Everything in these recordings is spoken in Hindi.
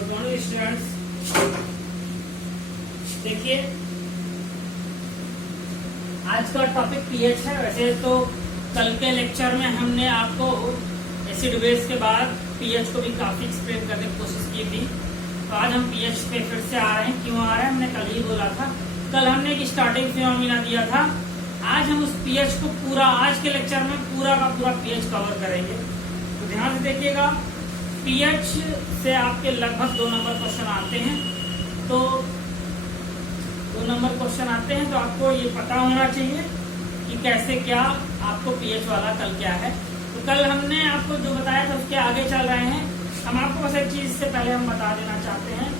Good morning students. देखिए आज का टॉपिक पीएच है। वैसे तो कल के लेक्चर में हमने आपको एसिड बेस के बाद पीएच को भी काफी एक्सप्लेन करने की कोशिश की थी। तो आज हम पीएच पे फिर से आ रहे हैं। क्यों आ रहे हैं हमने कल ही बोला था। कल हमने एक स्टार्टिंग फिनोमिना दिया था। आज हम उस पीएच को पूरा आज के लेक्चर में पूरा का पूरा पीएच कवर करेंगे। तो ध्यान से देखिएगा, पीएच से आपके लगभग 2 नंबर क्वेश्चन आते हैं। तो 2 नंबर क्वेश्चन आते हैं तो आपको ये पता होना चाहिए कि कैसे क्या आपको पीएच वाला कल क्या है। तो कल हमने आपको जो बताया था उसके आगे चल रहे हैं। हम आपको बस एक चीज से पहले हम बता देना चाहते हैं,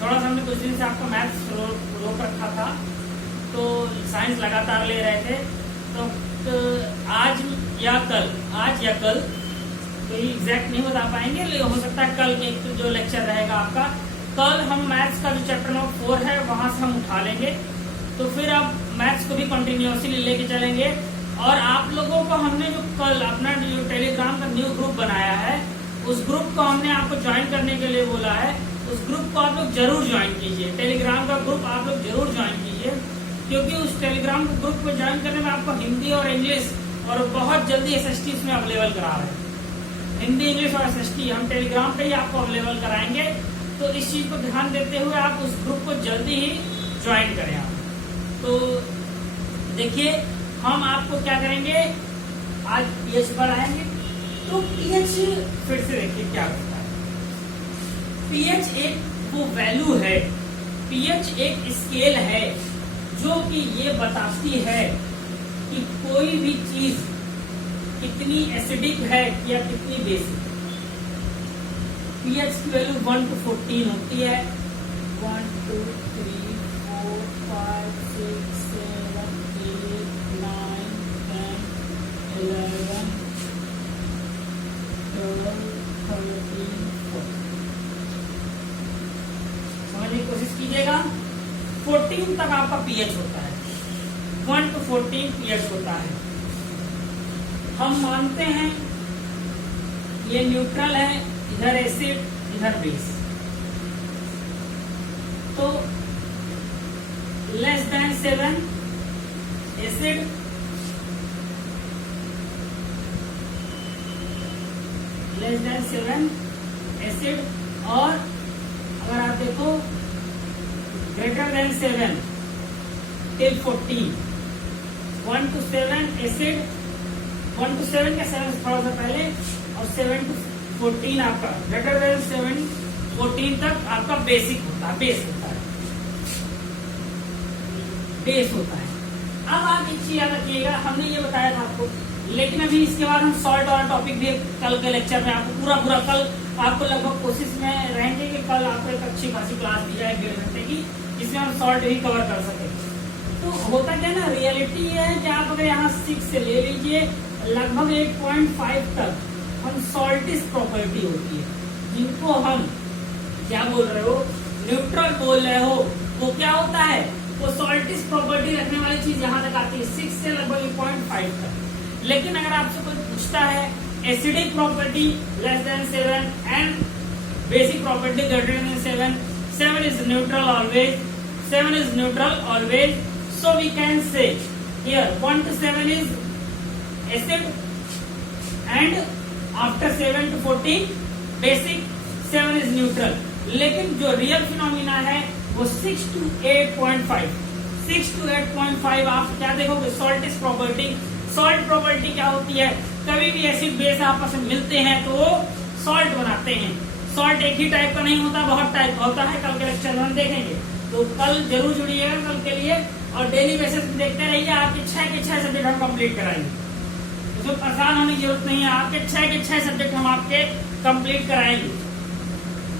थोड़ा सा हमने कुछ दिन से आपको मैथ्स रोक रखा था, तो साइंस लगातार ले रहे थे। तो आज या कल तो ये एग्जैक्ट नहीं बता पाएंगे, लेकिन हो सकता है कल के जो लेक्चर रहेगा आपका, कल हम मैथ्स का जो चैप्टर नंबर 4 है वहां से हम उठा लेंगे। तो फिर अब मैथ्स को भी कंटिन्यूअसली लेके चलेंगे। और आप लोगों को हमने जो कल अपना जो टेलीग्राम का न्यू ग्रुप बनाया है, उस ग्रुप को हमने आपको ज्वाइन करने के लिए बोला है। उस ग्रुप को आप लोग जरूर ज्वाइन कीजिए। टेलीग्राम का ग्रुप आप लोग जरूर ज्वाइन कीजिए, क्योंकि उस टेलीग्राम ग्रुप को ज्वाइन करने में आपको हिंदी और इंग्लिश और बहुत जल्दी SST इसमें अवेलेबल करा रहे हैं। हिंदी, इंग्लिश और SST हम टेलीग्राम पे ही आपको अवेलेबल कराएंगे। तो इस चीज को ध्यान देते हुए आप उस ग्रुप को जल्दी ही ज्वाइन करें आप। तो देखिए हम आपको क्या करेंगे, आज पीएच पर आएंगे। तो पीएच फिर से देखिए क्या होता है। पीएच एक वो वैल्यू है, पीएच एक स्केल है जो कि ये बताती है कि कोई भी चीज कितनी एसिडिक है या कितनी बेसिक। पीएच की वैल्यू 1 to 14 होती है। 1 2 3 4 5 6 7 8 9 10 11 12 13 14। समझने की कोशिश कीजिएगा। 14 तक आपका पीएच होता है। 1 to 14 पीएच होता है। हम मानते हैं ये न्यूट्रल है, इधर एसिड इधर बेस। तो less than 7 acid, less than 7 acid, और अगर आप देखो greater than 7 till 14। 1 to 7 acid, 1 to 7 का 7 से थोड़ा सा पहले, और 7 to 14 आपका ग्रेटर देन 7 14 तक आपका बेसिक होता है, बेस होता है, बेस होता है। अब आप एक चीज याद रखिएगा, हमने ये बताया था आपको, लेकिन अभी इसके बाद हम सॉल्ट वाला टॉपिक भी कल के लेक्चर में आपको पूरा कल आपको लगभग कोशिश में रहेंगे कि कल आपको एक अच्छी खासी क्लास दी जाए 1.5 घंटे की, जिसमें हम सॉल्ट भी कवर कर सके। तो होता क्या ना, रियलिटी ये है कि आप अगर यहाँ 6 से ले लीजिए लगभग 8.5 तक हम सॉल्टिस प्रॉपर्टी होती है, जिनको हम क्या बोल रहे हो, न्यूट्रल बोल रहे हो, वो क्या होता है, वो सॉल्टिस प्रॉपर्टी रखने वाली चीज यहाँ तक आती है 6 से लगभग 8.5 तक। लेकिन अगर आपसे कोई पूछता है acidic property less than 7 and basic property greater than 7, 7 is neutral always, 7 is neutral always, so we can say here 1 to 7 is acid and after 7 to 14 basic, 7 is neutral। लेकिन जो रियल फिनोमिना है वो 6 to 8.5, 6 to 8.5 आप क्या देखोगे, सॉल्टिस प्रॉपर्टी। सॉल्ट प्रॉपर्टी क्या होती है, कभी भी एसिड बेस आपस में मिलते हैं तो वो सॉल्ट बनाते हैं। सॉल्ट एक ही टाइप का नहीं होता, बहुत टाइप का होता है। कल के लेक्चर में हम देखेंगे, तो कल जरूर जुड़िएगा कल के लिए, और डेली बेसिस पे देखते रहिए। आपके 6 के 6 सब्जेक्ट हम कंप्लीट कराएंगे, उसमें परेशान होने की जरूरत नहीं है। आपके 6 के 6 सब्जेक्ट हम आपके कंप्लीट कराएंगे।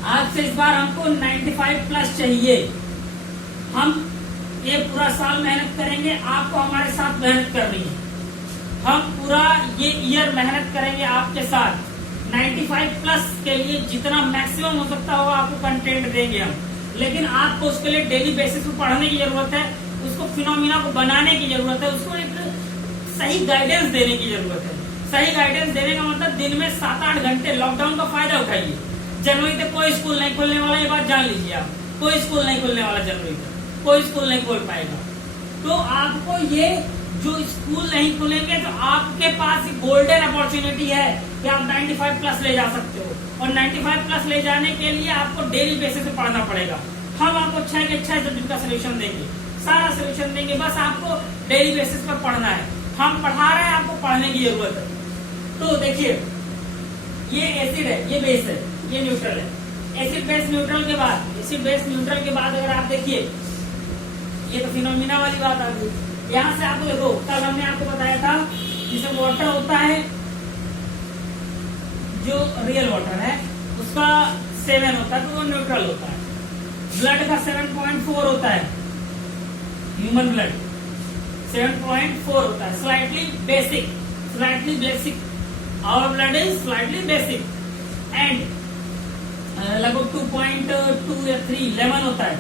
आज से इस बार हमको 95 प्लस चाहिए। हम ये पूरा साल मेहनत करेंगे, आपको हमारे साथ मेहनत करनी है। हम पूरा ये ईयर मेहनत करेंगे आपके साथ। 95 प्लस के लिए जितना मैक्सिमम हो सकता होगा आपको कंटेंट देंगे हम, लेकिन आपको उसके लिए डेली बेसिस पे पढ़ने की जरूरत है, उसको फिनोमिना को बनाने की जरूरत है, उसको एक सही गाइडेंस देने की जरूरत है। सही गाइडेंस देने का मतलब दिन में 7-8 घंटे लॉकडाउन का फायदा उठाइए। जनवरी तक कोई स्कूल नहीं खुलने वाला, ये बात जान लीजिए आप। कोई स्कूल नहीं खुलने वाला जनवरी तक, कोई स्कूल नहीं खोल पाएगा। तो आपको ये जो स्कूल नहीं खुलेंगे तो आपके पास गोल्डन अपॉर्चुनिटी है कि आप 95 प्लस ले जा सकते हो। और 95 प्लस ले जाने के लिए आपको डेली बेसिस पे पढ़ना पड़ेगा। हम आपको 6 के 6 सब्जेक्ट का सोल्यूशन देंगे, सारा सोल्यूशन देंगे, बस आपको डेली बेसिस पर पढ़ना है। हम पढ़ा रहे हैं, आपको पढ़ने की जरूरत है। तो देखिए, ये एसिड है, ये बेस है, ये न्यूट्रल है। एसिड बेस न्यूट्रल के बाद, एसिड बेस न्यूट्रल के बाद अगर आप देखिए, ये तो फिनोमिना वाली बात आ गई। यहाँ से आपको देखो, कल हमने आपको बताया था जिसे वाटर होता है, जो रियल वाटर है उसका 7 होता है, तो वो न्यूट्रल होता है। ब्लड का 7.4 होता है, ह्यूमन ब्लड 7.4 होता है, slightly basic, slightly basic. Our blood is slightly basic and लगभग 2.2 या 3 लेमन होता है,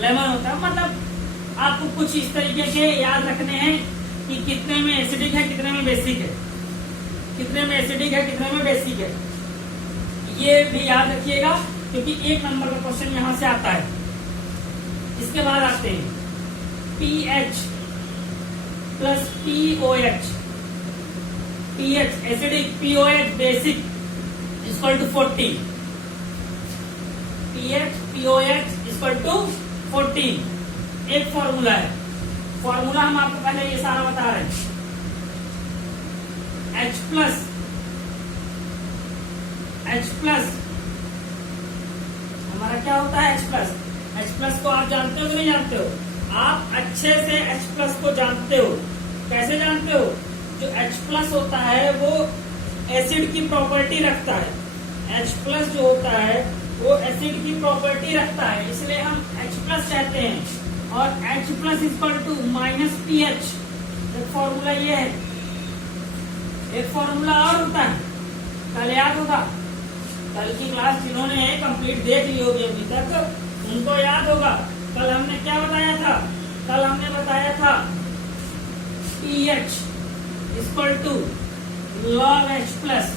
लेमन होता है। मतलब आपको कुछ इस तरीके के याद रखने हैं कि कितने में एसिडिक है, कितने में बेसिक है, कितने में एसिडिक है, कितने में बेसिक है, ये भी याद रखिएगा, क्योंकि 1 नंबर का क्वेश्चन यहां से आता है। इसके बाद आते हैं pH plus POH, pH acidic, POH basic equal to 40, pH POH equal to 14। एक फॉर्मूला है, फॉर्मूला हम आपको पहले ये सारा बता रहे हैं। H प्लस हमारा क्या होता है? H प्लस को आप जानते हो कि नहीं जानते हो? आप अच्छे से H प्लस को जानते हो। कैसे जानते हो? जो H प्लस होता है वो एसिड की प्रॉपर्टी रखता है। H प्लस जो होता है वो एसिड की प्रॉपर्टी रखता है, इसलिए हम H प्लस कहते हैं। और H plus equal to minus pH, एक फॉर्मूला ये है। एक फॉर्मूला और होता है, कल याद होगा, कल की क्लास जिन्होंने कंप्लीट देख ली होगी अभी तक उनको याद होगा। कल हमने क्या बताया था? कल हमने बताया था pH equal to log H plus,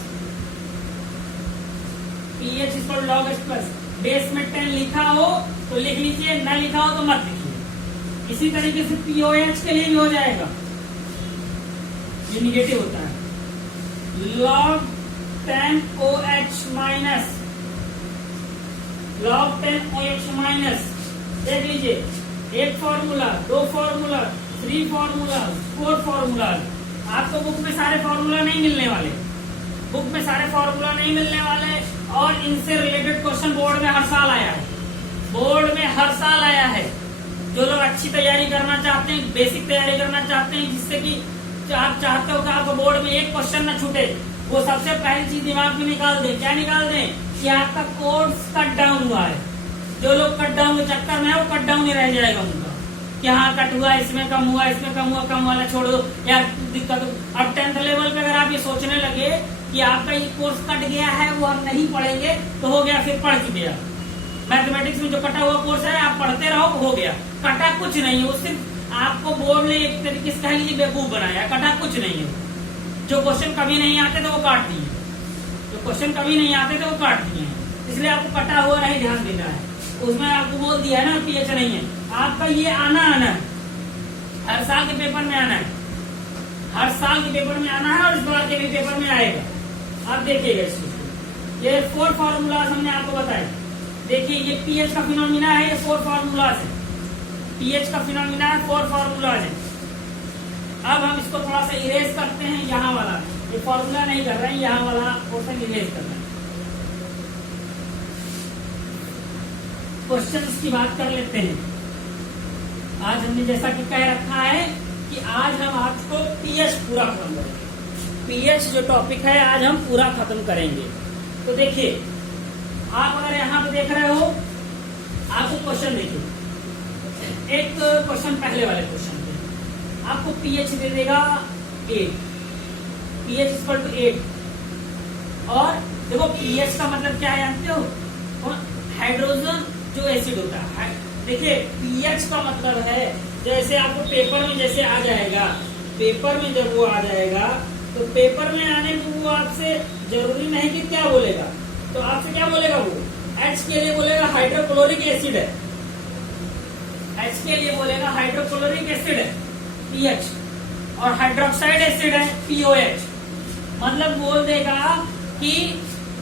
pH equal log H plus. Base में 10 लिखा हो तो लिख लीजिए, न लिखा हो तो मत लिखिए। इसी तरीके से POH के लिए भी हो जाएगा, ये निगेटिव होता है, log 10OH minus, log 10OH minus. देख लीजिए, 1 फॉर्मूला, 2 फॉर्मूला, 3 फॉर्मूला, 4 फॉर्मूला। आपको बुक में सारे फॉर्मूला नहीं मिलने वाले, बुक में सारे फॉर्मूला नहीं मिलने वाले। और इनसे रिलेटेड क्वेश्चन बोर्ड में हर साल आया है, बोर्ड में हर साल आया है। जो लोग अच्छी तैयारी करना चाहते हैं, बेसिक तैयारी करना चाहते हैं, जिससे कि आप चाहते हो कि आपको बोर्ड में एक क्वेश्चन न छूटे, वो सबसे पहली चीज दिमाग में निकाल दें। क्या निकाल दें? कि आपका कोर्स कट डाउन हुआ है। जो लोग कट डाउन के चक्कर में है वो कट डाउन ही रह जाएगा उनका, कि हाँ कट हुआ, इसमें कम हुआ, इसमें कम हुआ, कम वाला छोड़ दो यार, दिक्कत। अब 10th लेवल पे अगर आप ये सोचने लगे कि आपका ये कोर्स कट गया है, वो हम नहीं पढ़ेंगे, तो हो गया, फिर पढ़ चुके आप। मैथमेटिक्स में जो कटा हुआ कोर्स है आप पढ़ते रहो, हो गया। कटा कुछ नहीं है, वो सिर्फ आपको बोर्ड ने एक तरीके से कह लीजिए बेवकूफ बनाया। कटा कुछ नहीं है। जो क्वेश्चन कभी नहीं आते थे वो काट दिए, जो क्वेश्चन कभी नहीं आते थे वो काट दिए हैं, इसलिए आपको कटा हुआ नहीं ध्यान देना है। उसमें आपको बोल दिया है ना पीएच नहीं है, आपका ये आना है, हर साल के पेपर में आना है, हर साल के पेपर में आना है, और इस बार के भी पेपर में आएगा। आप देखिएगा इस चीज को। ये 4 फॉर्मूलाज हमने आपको बताए। देखिए ये पीएच का फिनोमिना है, ये 4 फॉर्मूलाज है। पीएच का फिनोमिना है, 4 फॉर्मूलाज है। अब हम इसको थोड़ा सा इरेज करते हैं, यहाँ वाला ये फॉर्मूला नहीं कर रहे हैं, यहाँ वाला पोर्शन इरेज कर रहे हैं। क्वेश्चंस की बात कर लेते हैं। आज हमने जैसा कि कह रखा है कि आज हम आपको पीएच पूरा खत्म करेंगे। पीएच जो टॉपिक है आज हम पूरा खत्म करेंगे। तो देखिए, आप अगर यहाँ पे देख रहे हो, आपको क्वेश्चन देखिए, एक क्वेश्चन पहले वाले क्वेश्चन पे आपको पीएच दे देगा 8, पीएच इक्वल टू 8। और देखो पीएच का मतलब क्या है जानते हो? हाइड्रोजन जो एसिड होता है। देखिए पीएच का मतलब है, जैसे आपको पेपर में जैसे आ जाएगा, पेपर में जब वो आ जाएगा तो पेपर में आने में वो आपसे जरूरी नहीं कि क्या बोलेगा, तो आपसे क्या बोलेगा वो, H के लिए बोलेगा हाइड्रोक्लोरिक एसिड है, H के लिए बोलेगा हाइड्रोक्लोरिक एसिड है PH, और हाइड्रोक्साइड एसिड है POH। मतलब बोल देगा कि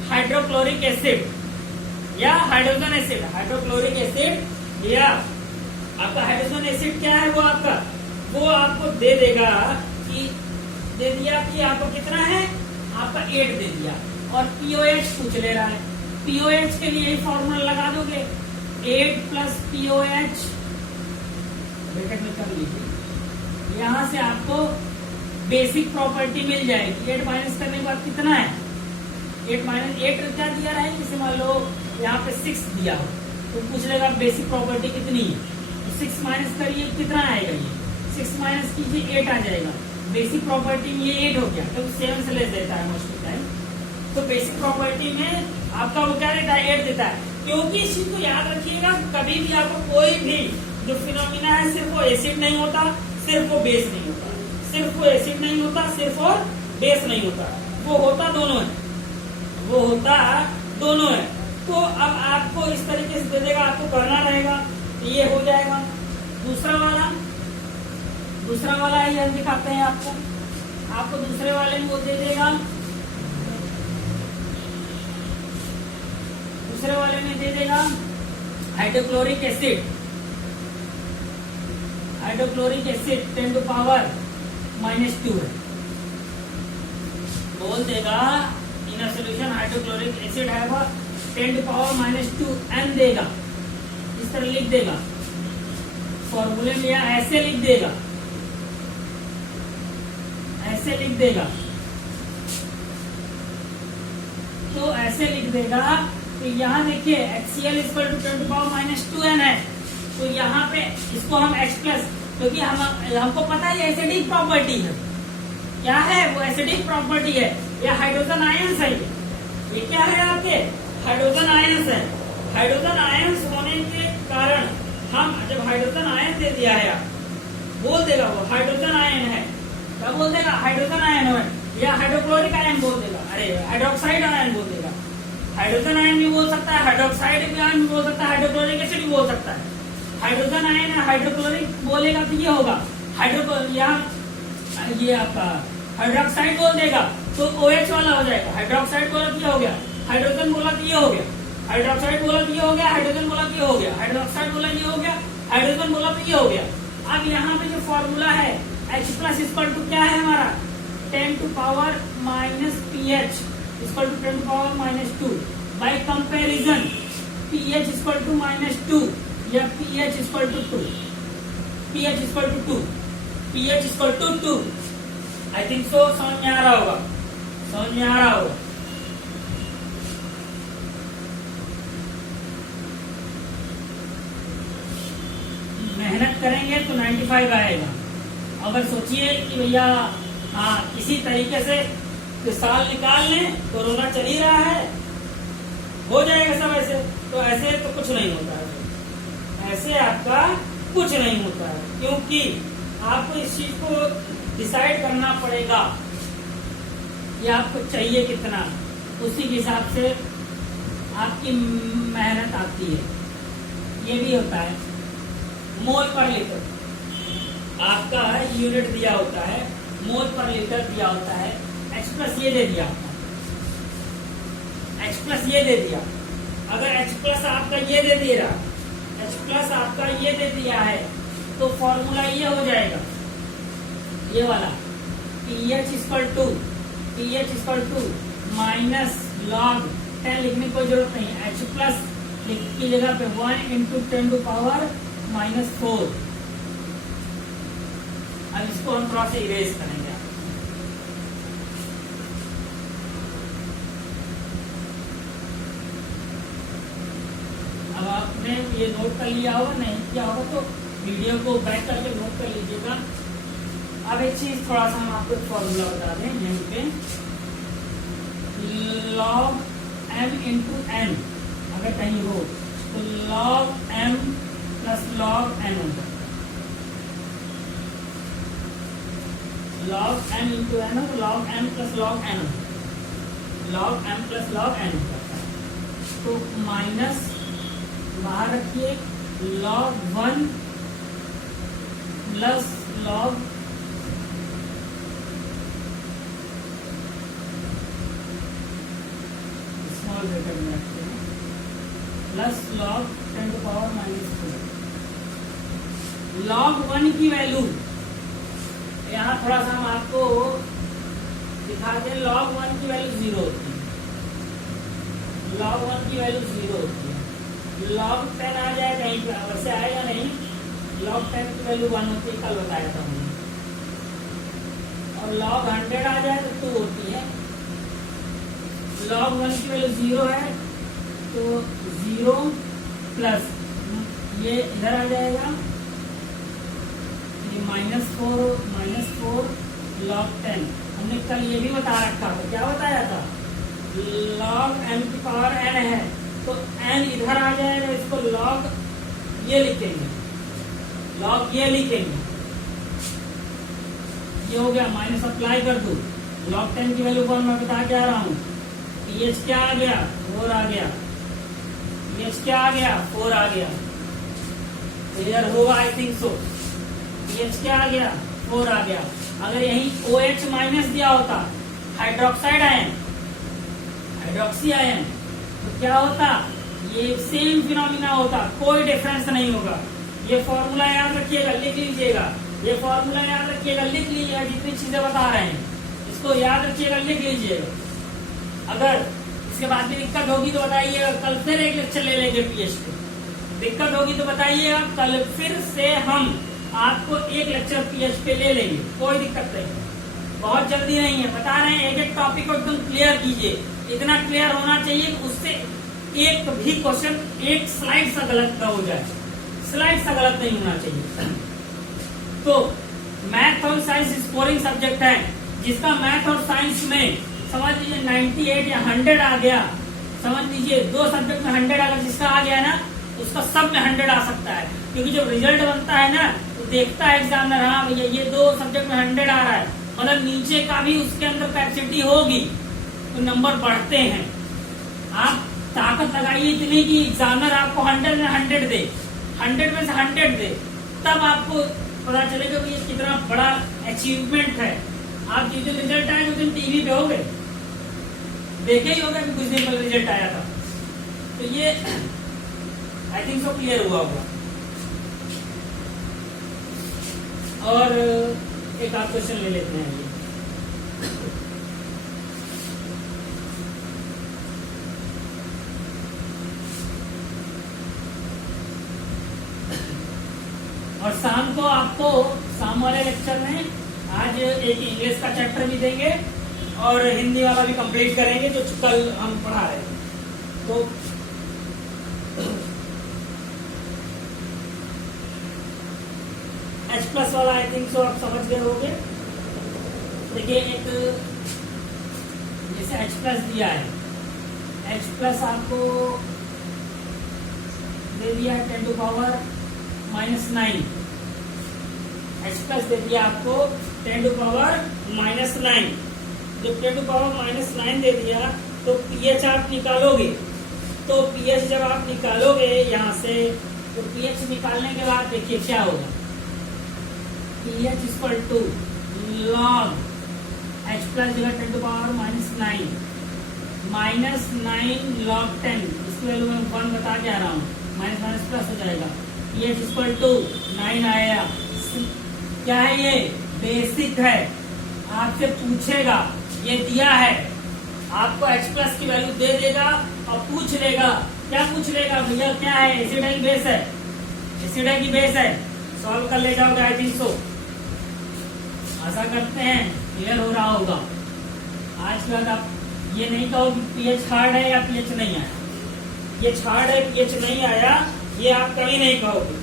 हाइड्रोक्लोरिक एसिड या हाइड्रोजन एसिड, हाइड्रोक्लोरिक एसिड या आपका हाइड्रोजन एसिड क्या है वो आपका, वो आपको दे देगा कि दे दिया कि आपको कितना है, आपका 8 दे दिया, और POH पूछ ले रहा है। POH के लिए फॉर्मूला लगा दोगे 8 प्लस POH ब्रैकेट में कर लीजिए, यहां से आपको बेसिक प्रॉपर्टी मिल जाएगी। 8 माइनस करने के बाद कितना है, 8 माइनस 8 क्या दिया रहा है, जैसे मान लो यहाँ पे 6 दिया हो तो पूछ लेगा बेसिक प्रॉपर्टी कितनी है, तो 6 माइनस करिए कितना आएगा, ये 6 माइनस कीजिए 8 आ जाएगा। बेसिक प्रॉपर्टी में ये 8 हो गया, तो 7 से लेस देता है मोस्ट ऑफ टाइम। तो बेसिक प्रॉपर्टी में आपका वो क्या देता है, 8 देता है। क्योंकि इस चीज को याद रखिएगा, कभी भी आपको कोई भी जो फिनोमिना है सिर्फ वो एसिड नहीं होता, सिर्फ वो बेस नहीं होता, सिर्फ वो एसिड नहीं होता, सिर्फ और बेस नहीं होता, वो होता दोनों है, वो होता दोनों है। तो अब आपको इस तरीके से दे देगा, आपको करना रहेगा, ये हो जाएगा। दूसरा वाला है, ये हम दिखाते हैं आपको दूसरे वाले में वो दे देगा, दूसरे वाले में दे देगा hydrochloric acid, hydrochloric acid 10 to power -2 है। बोल देगा in a solution hydrochloric acid है वो 10 टू पावर -2 n देगा, इस तरह लिख देगा फॉर्मूले में, या ऐसे लिख देगा, ऐसे लिख देगा, तो ऐसे लिख देगा कि यहाँ देखिए HCl equal to 10 to power -2n है, तो यहाँ पे इसको हम H प्लस, क्योंकि हमको पता है ये एसिडिक प्रॉपर्टी है, क्या है वो एसिडिक प्रॉपर्टी है, ये हाइड्रोजन आयंस है, ये क्या है आपके हाइड्रोजन आयंस है। हाइड्रोजन आयंस होने के कारण हम जब हाइड्रोजन आयन दे दिया है, बोल देगा वो हाइड्रोजन आयन है, क्या बोल देगा हाइड्रोजन आयन है, या हाइड्रोक्लोरिक आयन बोल देगा, अरे हाइड्रोक्साइड आयन बोल देगा। हाइड्रोजन आयन भी बोल सकता है, हाइड्रोक्साइड आयन भी बोल सकता है, हाइड्रोक्लोरिक एसिड भी बोल सकता है। हाइड्रोजन आयन है, हाइड्रोक्लोरिक बोलेगा तो ये होगा ये आपका हाइड्रोक्साइड बोल देगा तो OH वाला हो जाएगा। हाइड्रोक्साइड बोला तो ये हो गया, हाइड्रोजन बोला तो ये हो गया, हाइड्रोक्साइड बोला तो ये हो गया, हाइड्रोजन बोला तो ये हो गया, हाइड्रोक्साइड बोला ये हो गया, हाइड्रोजन बोला तो ये हो गया। अब यहाँ पे जो फॉर्मूला है H प्लस इक्वल टू क्या है हमारा 10 to power -pH equal to 10 to power -2 by comparison pH equal to -2 या pH equal to 2, pH equal to 2, pH equal to 2। I think so समझ में आ रहा होगा, समझ में आ रहा होगा। मेहनत करेंगे तो 95 आएगा। अगर सोचिए कि भैया हाँ किसी तरीके से तो साल निकाल लें, कोरोना चल ही रहा है, हो जाएगा सब ऐसे, तो ऐसे तो कुछ नहीं होता है, ऐसे आपका कुछ नहीं होता है, क्योंकि आपको इस चीज को डिसाइड करना पड़ेगा कि आपको चाहिए कितना, उसी के हिसाब से आपकी मेहनत आती है। ये भी होता है मोल पर लीटर, आपका यूनिट दिया होता है, मोल पर लीटर दिया होता है। H प्लस ये दे दिया, H प्लस ये दे दिया, अगर H प्लस आपका ये दे दिया, H प्लस आपका ये दे दिया है, तो फॉर्मूला ये हो जाएगा ये वाला pH इक्वल टू -log 10 लिखने की कोई जरूरत नहीं है, H प्लस की जगह पे 1 × 10 टू पावर -4। अब इसको हम थोड़ा सा इरेज करेंगे। अब आपने ये नोट कर लिया होगा, नहीं किया होगा तो वीडियो को बैक करके नोट कर लीजिएगा। अब एक चीज थोड़ा सा हम आपको फॉर्मूला बता दें, यहीं पे log m × n अगर कहीं हो तो log m plus log n होता है, log m × n हो तो log m plus log n होता है, log m plus log n होता है। इसको माइनस बाहर रखिए, log 1 plus log small bracket में रखते हैं plus log 10 to power -4। log 1 की वैल्यू यहाँ थोड़ा सा हम आपको दिखाते हैं। log 1 की वैल्यू 0 होती है, log 1 की वैल्यू 0 होती है। log 10 आ जाए कहीं पे, वैसे आएगा नहीं। log 10 की वैल्यू 1 होती है, कल बताया था हमने। और log 100 आ जाए तो 2 होती है। log 1 की वैल्यू 0 है तो 0 प्लस ये इधर आ जाएगा, ये -4 log 10। हमने कल ये भी बता रखा था, क्या बताया था, log m की पावर n है तो n इधर आ जाएगा, इसको log ये लिखेंगे, log ये लिखेंगे। ये हो गया, माइनस अप्लाई कर दो। log 10 की वैल्यू 1 मैं बता के आ रहा हूँ। pH क्या आ गया, 4 आ गया। pH क्या आ गया, 4 आ गया। क्लियर होगा आई थिंक सो। pH क्या आ गया, 4 आ गया। अगर यही OH माइनस दिया होता, हाइड्रोक्साइड आयन, हाइड्रोक्सी आयन, तो क्या होता, ये सेम फिनोमिना होता, कोई डिफरेंस नहीं होगा। ये फॉर्मूला याद रखिएगा, लिख लीजिएगा। ये फॉर्मूला याद रखिएगा, लिख लीजिएगा। जितनी चीजें बता रहे हैं इसको याद रखिएगा, लिख लीजिएगा। अगर इसके बाद भी दिक्कत होगी तो बताइएगा, कल फिर एक लेक्चर ले लेंगे पीएच पे। दिक्कत होगी तो बताइएगा, कल फिर से हम आपको एक लेक्चर पीएच पे ले लेंगे, कोई दिक्कत नहीं। बहुत जल्दी नहीं है, बता रहे हैं। एक एक टॉपिक को एकदम क्लियर कीजिए, इतना क्लियर होना चाहिए उससे एक भी क्वेश्चन एक स्लाइड सा गलत ना हो जाए, स्लाइड सा गलत नहीं होना चाहिए। तो मैथ और साइंस स्कोरिंग सब्जेक्ट है, जिसका मैथ और साइंस में समझ लीजिए 98 या 100 आ गया, समझ लीजिए 2 सब्जेक्ट में 100 अगर जिसका आ गया ना, उसका सब में 100 आ सकता है। क्योंकि जब रिजल्ट बनता है ना तो देखता है एग्जामिनर, हाँ भैया ये 2 सब्जेक्ट में 100 आ रहा है, मतलब नीचे का भी उसके अंदर कैपेसिटी होगी तो नंबर बढ़ते हैं। आप ताकत लगाइए इतनी कि एग्जामिनर आपको 100 में 100 दे, 100 में से 100 दे, तब आपको पता चलेगा कि ये कितना बड़ा अचीवमेंट है। आप जिस दिन रिजल्ट आए उस दिन टीवी पे होंगे, देखे ही होगा कि कुछ दिन पहले रिजल्ट आया था। तो ये आई थिंक सो क्लियर हुआ होगा। और एक आप क्वेश्चन ले लेते हैं। ये और शाम को आपको शाम वाले लेक्चर में आज एक इंग्लिश का चैप्टर भी देंगे और हिंदी वाला भी कंप्लीट करेंगे जो कल हम पढ़ा रहे थे। तो H+ वाला आई थिंक सो आप समझ गए होंगे। देखिए एक जैसे H+ दिया है, H+ आपको दे दिया है 10 to power -9। H+ दे दिया आपको 10 to power -9। जब 10 to power -9 दे दिया तो pH आप निकालोगे। तो pH जब आप निकालोगे यहाँ से, तो pH निकालने के बाद देखिए क्या होगा, pH = log H+ जगह 10 to power -9 -9 log 10। इसकी वैल्यू मैं 1 बता के आ रहा हूँ, माइनस प्लस हो जाएगा। pH = 9 आया। क्या है ये, बेसिक है। आपसे पूछेगा, ये दिया है, आपको H+ की वैल्यू दे देगा और पूछ लेगा। क्या पूछ लेगा, भैया क्या है, एसिड है कि बेस है, एसिड है कि बेस है, सॉल्व कर ले जाओगे आई थिंक सो। आशा करते हैं क्लियर हो रहा होगा। आज के बाद आप ये नहीं कहो कि pH हार्ड है या pH नहीं आया, pH हार्ड है pH नहीं आया, ये आप कभी नहीं कहोगे।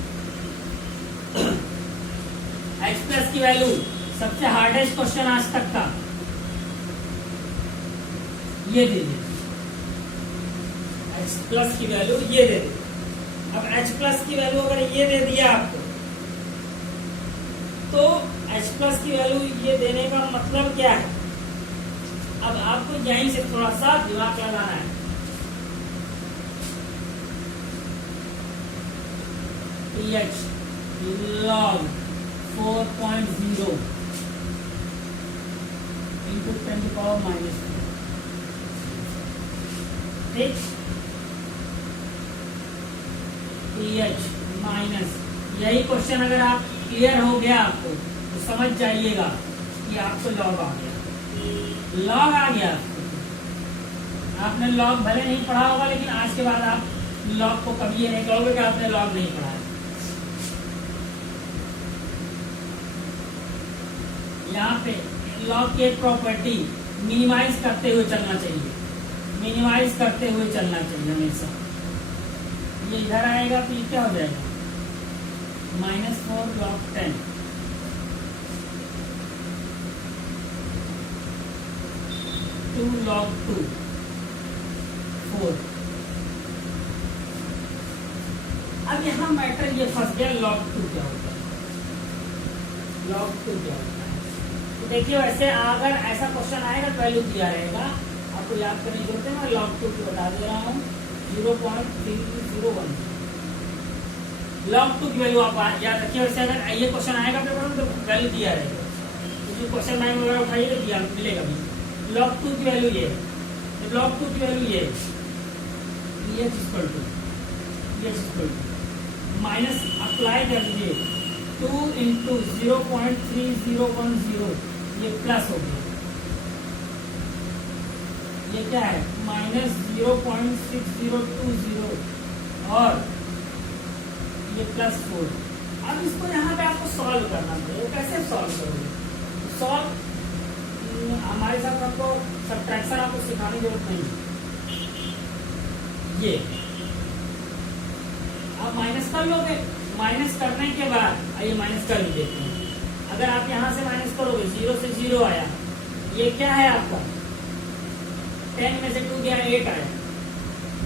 H+ की वैल्यू सबसे हार्डेस्ट क्वेश्चन आज तक का ये दे दे, H+ की वैल्यू ये दे दे। अब H+ की वैल्यू अगर ये दे दिया आपको, तो H+ की वैल्यू ये देने का मतलब क्या है। अब आपको यहीं से थोड़ा सा दिमाग लगाना है। pH log 4.0 into 10 to power minus 2। ठीक, pH माइनस, यही क्वेश्चन अगर आप क्लियर हो गया आपको तो समझ जाइएगा कि आपको लॉग आ गया, लॉग आ गया। आपने लॉग भले नहीं पढ़ा होगा, लेकिन आज के बाद आप लॉग को कभी ये नहीं कहोगे कि आपने लॉग नहीं पढ़ा है। यहाँ पे लॉग की एक प्रॉपर्टी मिनिमाइज करते हुए चलना चाहिए, मिनिमाइज करते हुए चलना चाहिए हमेशा। ये इधर आएगा तो ये क्या हो जाएगा, -4 log 10 2 log 2 4। अब यहाँ मैटर ये फंस गया, log 2 क्या होता है, log 2 क्या होता है। तो देखिए वैसे अगर ऐसा क्वेश्चन आएगा तो वैल्यू दिया रहेगा, आपको याद करने की जरूरत है। मैं log 2 को बता दे रहा हूँ 0.301। log 2 की वैल्यू आप याद रखिए। वैसे अगर ये क्वेश्चन आएगा पेपर में तो वैल्यू दिया रहेगा, तो जो क्वेश्चन बैंक वगैरह उठाइए तो दिया मिलेगा भी। log 2 की वैल्यू ये है, तो log 2 की वैल्यू ये pH माइनस अप्लाई कर दीजिए 2 into 0.3010, ये प्लस हो गया, ये क्या है -0.6020 और ये +4। अब इसको यहाँ पे आपको सॉल्व करना पड़ेगा। कैसे सॉल्व करोगे, सॉल्व हमारे साथ आपको सब्ट्रैक्शन आपको सिखाने की जरूरत नहीं। ये आप माइनस कर लोगे, माइनस करने के बाद आइए माइनस कर भी देते हैं। अगर आप यहाँ से माइनस करोगे 0 से 0 आया, ये क्या है आपका 10 में से 2 गया 8 आया,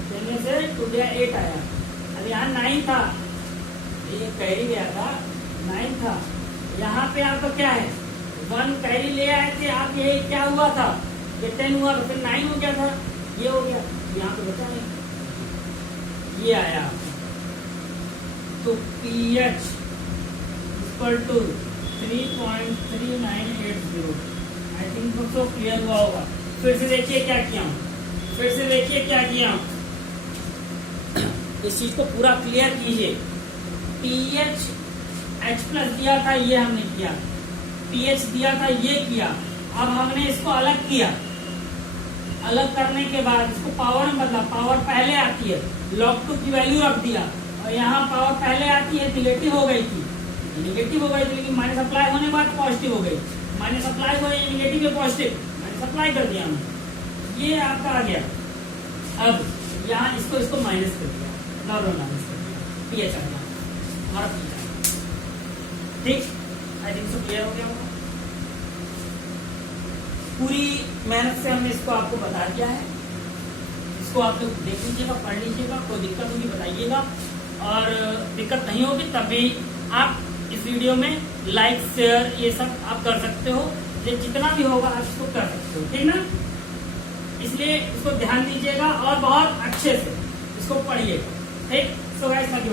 10 में से 2 गया 8 आया। अब यहाँ 9 था, ये कैरी गया था 9 था, यहाँ पे आपका क्या है 1 कैरी ले आए थे आप, ये क्या हुआ था ये 10 हुआ तो फिर 9 हो गया था, ये हो गया, यहाँ पे बचा नहीं, ये आया। तो pH equal to 3.3980। I think दोस्तों क्लियर हुआ होगा। फिर से देखिए क्या किया, फिर से देखिए क्या किया, इस चीज को पूरा क्लियर कीजिए। pH H+ दिया था, ये हमने किया, pH दिया था, ये किया। अब हमने इसको अलग किया, अलग करने के बाद इसको पावर में बदला, पावर पहले आती है, log 2 की वैल्यू रख दिया, और यहाँ पावर पहले आती है निगेटिव हो गई थी, निगेटिव हो गई थी, लेकिन माइनस अप्लाई होने के बाद पॉजिटिव हो गई, माइनस अप्लाई हो गई निगेटिव या पॉजिटिव, माइनस अप्लाई कर दिया हमने, ये आपका आ गया। अब यहाँ इसको माइनस कर दिया, नॉर्मल माइनस कर दिया, pH आ गया हमारा pH। ठीक, आई थिंक सो क्लियर हो गया होगा। पूरी मेहनत से हमने इसको आपको बता दिया है, इसको आप लोग देख लीजिएगा, पढ़ लीजिएगा, कोई दिक्कत होगी बताइएगा, और दिक्कत नहीं होगी तब भी आप इस वीडियो में लाइक शेयर ये सब आप कर सकते हो, ये जितना भी होगा आप इसको कर सकते हो, ठीक ना। इसलिए इसको ध्यान दीजिएगा और बहुत अच्छे से इसको पढ़िएगा, ठीक। So guys thank you.